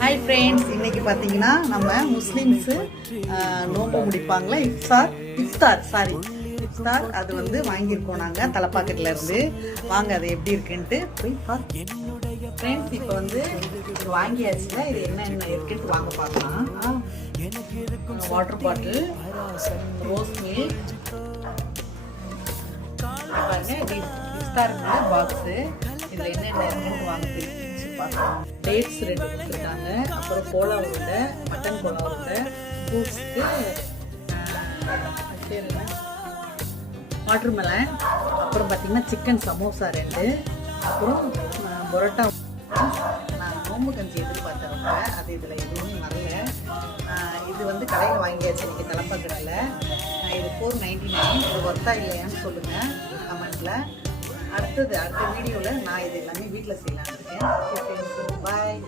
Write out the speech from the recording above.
Hi friends, இன்னைக்கு பார்த்தீங்கன்னா நம்ம முஸ்லீம்ஸு நோம்பு முடிப்பாங்களே இஃப்தார் அது வந்து வாங்கியிருக்கோம் நாங்கள் தலைப்பாக்கெட்டில் இருந்து. வாங்க அது எப்படி இருக்குன்ட்டு போய் ஃப்ரெண்ட்ஸ் இப்போ வந்து இது வாங்கியாச்சுல, இது என்ன இருக்குன்ட்டு வாங்க பார்க்கலாம். வாட்டர் பாட்டில், ரோஸ் மில்க், பாருங்க இஃப்தாருங்க பாக்ஸு. இதில் என்னென்ன இருக்குன்ட்டு வாங்க பார்க்கலாம். டேட்ஸ் 2 கொடுத்துருக்காங்க, அப்புறம் கோலா உருண்டை, மட்டன் கோலா உருண்டை, ஃப்ரூட்ஸ்க்கு வாட்டர்மெலன், அப்புறம் பார்த்தீங்கன்னா சிக்கன் சமோசா 2, அப்புறம் பரோட்டா. நான் நோம்பு கஞ்சி எதிர்பார்த்தேன், அது இதில் எதுவும் நல்ல. இது வந்து கடையில் வாங்கியாச்சு இன்றைக்கி தலைப்பாக்கடையில். இது 499. இது ஒர்த்தா இல்லையான்னு சொல்லுங்கள் கமெண்ட்டில். அடுத்த வீடியோவில் நான் இது எல்லாமே வீட்டில் செய்யலான்னு இருக்கேன். பாய்.